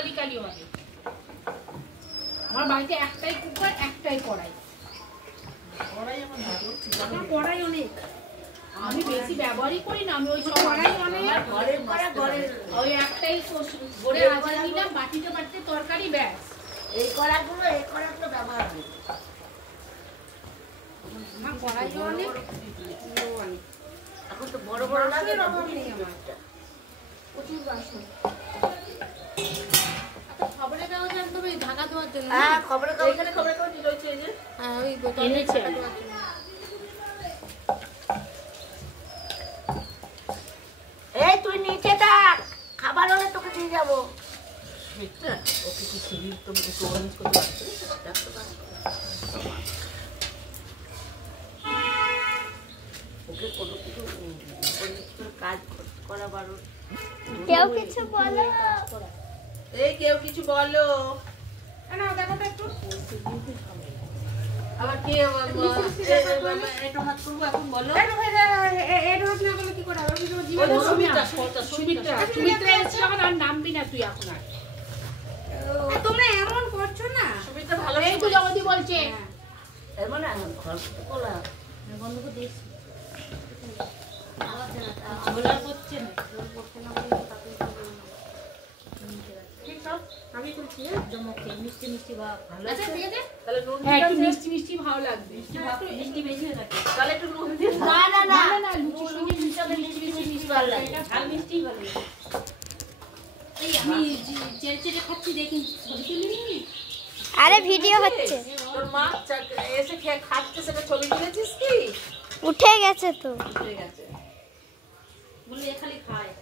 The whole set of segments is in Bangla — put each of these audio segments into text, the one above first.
কালি কালি হবে। আমার বাড়িতে একটাই কুকার, একটাই কড়াই। কড়াই অনেক, আমি বেশি ব্যবহারই করি না। আমি ওই কড়াই অনেক, ওই একটাই ভরে আজকে নিলাম, বাটিতে বাটিতে তরকারি, ব্যাস। এই কড়াইগুলো ব্যবহার করি। আমার কড়াই অনেক, এখন তো বড় বড় লাগে না, প্রচুর বাসন। খবরের কাগজ আনতে হবে ঢাকা দেওয়ার জন্য। হ্যাঁ, খবরের কাগজ, এখানে খবরের কাগজ রয়েছে এই যে। হ্যাঁ, ওই বোতলে ঢাকা দেওয়ার জন্য। এই তুই নিচে থাক, খাবার হলে তোকে দিয়ে যাবো। ওকে কি শরীর তো একটু অরেঞ্জ করতে পারছে, ওকে কোনো কিছু কাজ করা বারো। কেউ কিছু বলো, এই কেউ কিছু বলো না, দেখো তো একটু। আবার কে এটা হাত করবো এখন বলো। এটা হয়ে যায়, এটা হাত না করলে কি করে হবে? সুমিত্রা এসে এখন আর নামবি না তুই এখন আর। তোমরা এমন করছো না। সুমিত্রা ভালো, এই তো জগতি বলছে। এর মানে ঘর কোলা বন্ধ করে দিস। আমি করছি মিষ্টি মিষ্টি ভাব ভালো আছে। তাহলে নুন হ্যাঁ, একটু মিষ্টি মিষ্টি ভালো লাগবে। মিষ্টি বেশি হয়ে থাকে, তাহলে একটু নুন দিয়ে। না না না না, লুচির সঙ্গে মিষ্টি মিষ্টি ভালো লাগে। এটা ভালো মিষ্টি ভালো লাগে। এই আমি চেড়ে চেড়ে খাচ্ছি, দেখি ছবি তুলিনি। আরে ভিডিও হচ্ছে, তোর মা এসে খেয়ে খাচ্ছে, সেটা ছবি তুলেছিস কি? উঠে গেছে তো। ঠিক আছে, বলে এ খালি খায়।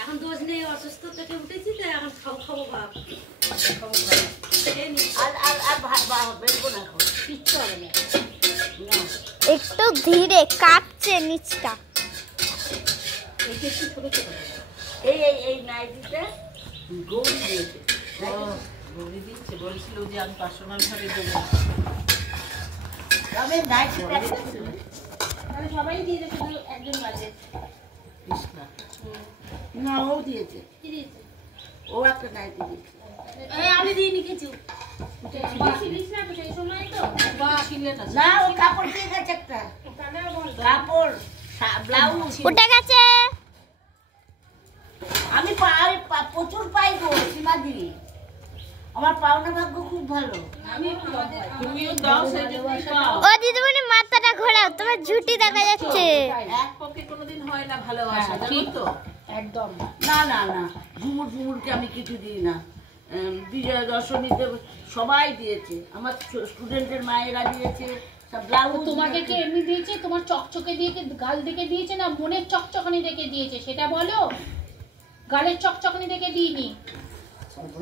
এখন দোষ নেই, অসুস্থ থেকে উঠেছি তো এখন খাবো ভাব। আর বেরবো না এখন, কিচ্ছু হবে না। একটু ধীরে, কাঁপছে নিচটা। এইটা একটু ছোট ছোট। এই নাইটিতে গৌরী দিয়েছে। গৌরী দিচ্ছে, বলছিল যে আমি পার্সোনাল ভাবে দেবো। আমি নাইটিটা মানে সবাই দিয়েছে, শুধু একজন বাজে। কৃষ্ণা না, ও দিয়েছে, কি দিয়েছে? ও একটা নাইটি দিয়েছে। আমি দিইনি কিছু। বেশি দিস না তো সেই সময় তো। বা ছিলেন না। না, ও কাপড় দিয়ে গেছে একটা কাপড়, ব্লাউজ। উঠে গেছে। আমি প্রচুর পাই গো সীমাদি, আমার পাওনা ভাগ্য খুব ভালো। তুমিও দাও, সেই জন্যই পাও। ও দিদিমণি মাথাটা ঘোরাও, তোমার ঝুঁটি দেখা যাচ্ছে। এক পক্ষে কোনোদিন হয় না ভালোবাসা, জানো তো। একদম না না না, ঝুমুরকে আমি কিছু দিই না। বিজয়া দশমীতে সবাই দিয়েছে, আমার স্টুডেন্টের মায়েরা দিয়েছে সব ব্লাউজ। তোমাকে কি এমনি দিয়েছে? তোমার চকচকে দিয়ে গাল দেখে দিয়েছে না মনের চকচকানি দেখে দিয়েছে? সেটা বলো। গালের চকচকানি দেখে দিইনি।